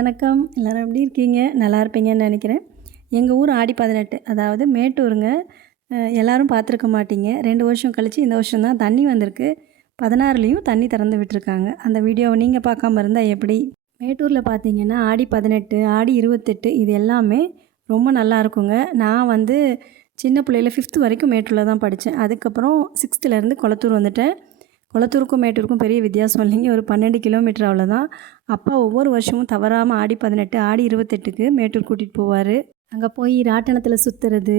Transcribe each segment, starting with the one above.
வணக்கம். எல்லோரும் எப்படி இருக்கீங்க? நல்லா இருப்பீங்கன்னு நினைக்கிறேன். எங்கள் ஊர் ஆடி 18 அதாவது மேட்டூருங்க. எல்லோரும் பார்த்துருக்க மாட்டீங்க. 2 வருஷம் கழித்து இந்த வருஷம் தான் தண்ணி வந்திருக்கு. 16லேயும் தண்ணி திறந்து விட்டுருக்காங்க. அந்த வீடியோவை நீங்கள் பார்க்காம இருந்தால் எப்படி? மேட்டூரில் பார்த்தீங்கன்னா ஆடி 18, ஆடி 28 இது எல்லாமே ரொம்ப நல்லா இருக்குங்க. நான் சின்ன பிள்ளையில் 5th வரைக்கும் மேட்டூரில் தான் படித்தேன். அதுக்கப்புறம் 6th கொளத்தூர் வந்துட்டேன். கொளத்தூருக்கும் மேட்டூருக்கும் பெரிய வித்தியாசம் இல்லைங்க. ஒரு 12 கிலோமீட்டர் அவ்வளோதான். அப்பா ஒவ்வொரு வருஷமும் தவறாமல் ஆடி 18, ஆடி 28க்கு மேட்டூர் கூட்டிகிட்டு போவார். அங்கே போய் ராட்டனத்தில் சுற்றுறது,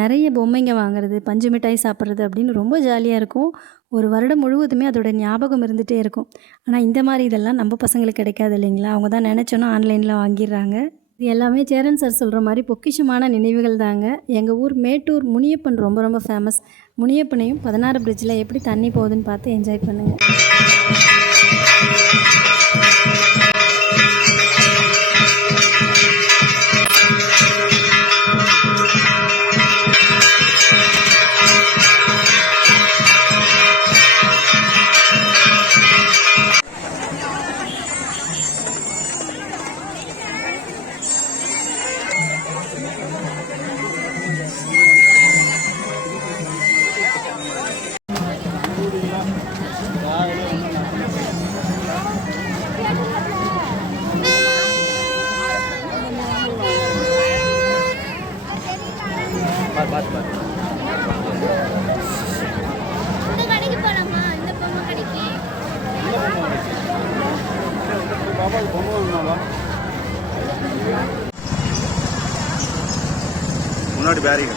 நிறைய பொம்மைங்க வாங்குறது, பஞ்சு மிட்டாய் சாப்பிட்றது அப்படின்னு ரொம்ப ஜாலியாக இருக்கும். ஒரு வருடம் முழுவதுமே அதோட ஞாபகம் இருந்துகிட்டே இருக்கும். ஆனால் இந்த மாதிரி இதெல்லாம் நம்ம பசங்களுக்கு கிடைக்காது இல்லைங்களா? அவங்க தான் நினச்சோன்னா ஆன்லைனில் வாங்கிடுறாங்க. இது எல்லாமே சேரன் சார் சொல்கிற மாதிரி பொக்கிஷமான நினைவுகள் தாங்க. எங்கள் ஊர் மேட்டூர் முனியப்பன் ரொம்ப ரொம்ப ஃபேமஸ். முனியப்பனையும் 16 பிரிட்ஜில் எப்படி தண்ணி போகுதுன்னு பார்த்து என்ஜாய் பண்ணுங்கள். முன்னாடி பேரிங்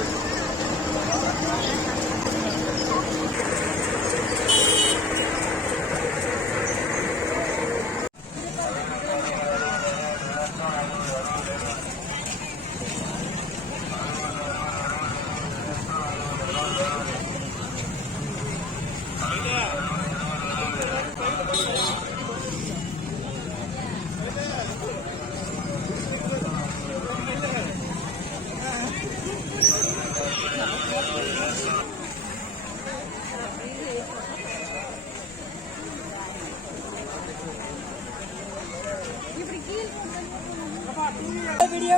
அப்படியே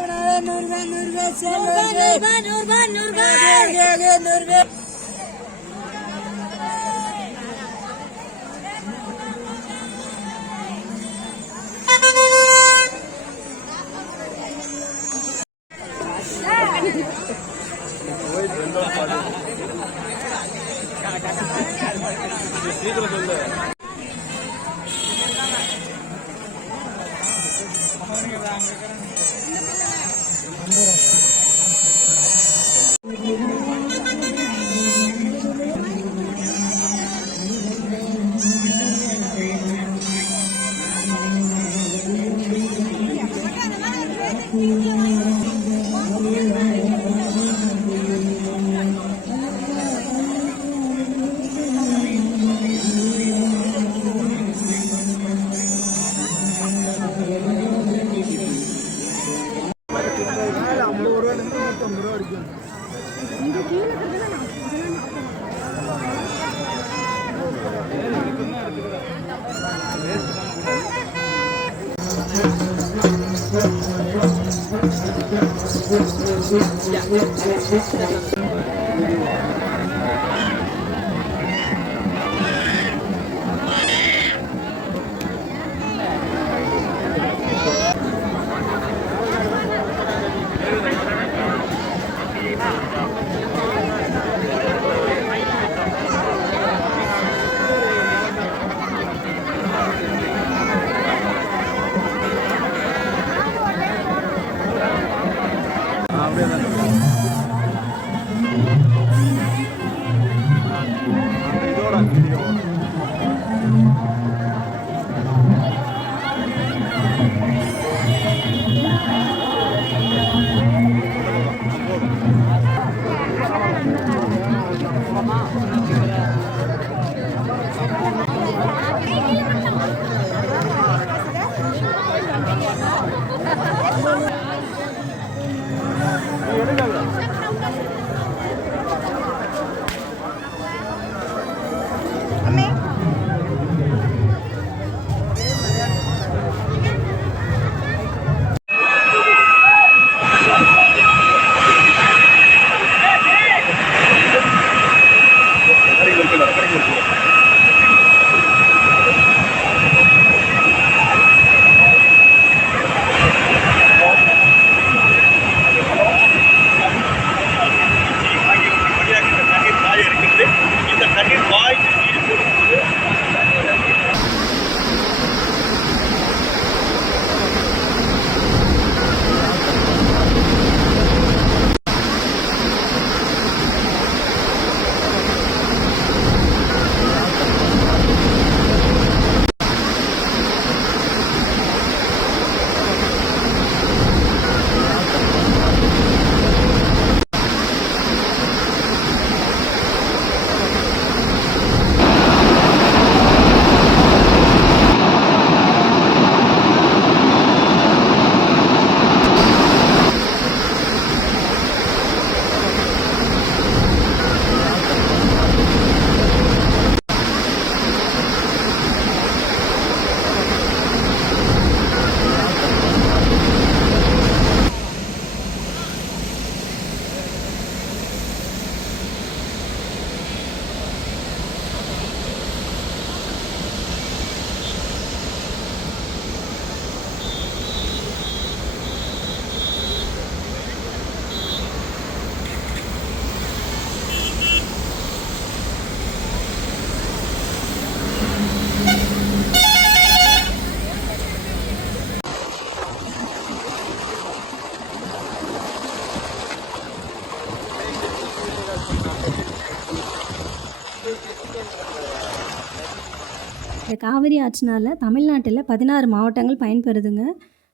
இந்த காவிரி ஆற்றினால தமிழ்நாட்டில் 16 மாவட்டங்கள் பயன்பெறுதுங்க.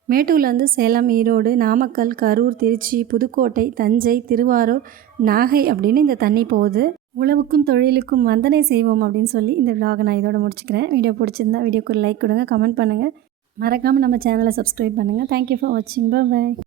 மேட்டூர்லேருந்து சேலம், ஈரோடு, நாமக்கல், கரூர், திருச்சி, புதுக்கோட்டை, தஞ்சை, திருவாரூர், நாகை அப்படின்னு இந்த தண்ணி போகுது. உழவுக்கும் தொழிலுக்கும் வந்தனை செய்வோம் அப்படின்னு சொல்லி இந்த விலாகை நான் இதோட முடிச்சுக்கிறேன். வீடியோ பிடிச்சிருந்தா வீடியோக்கு ஒரு லைக் கொடுங்க, கமெண்ட் பண்ணுங்கள், மறக்காமல் நம்ம சேனலை சப்ஸ்கிரைப் பண்ணுங்கள். தேங்க்யூ ஃபார் வாட்சிங். பை.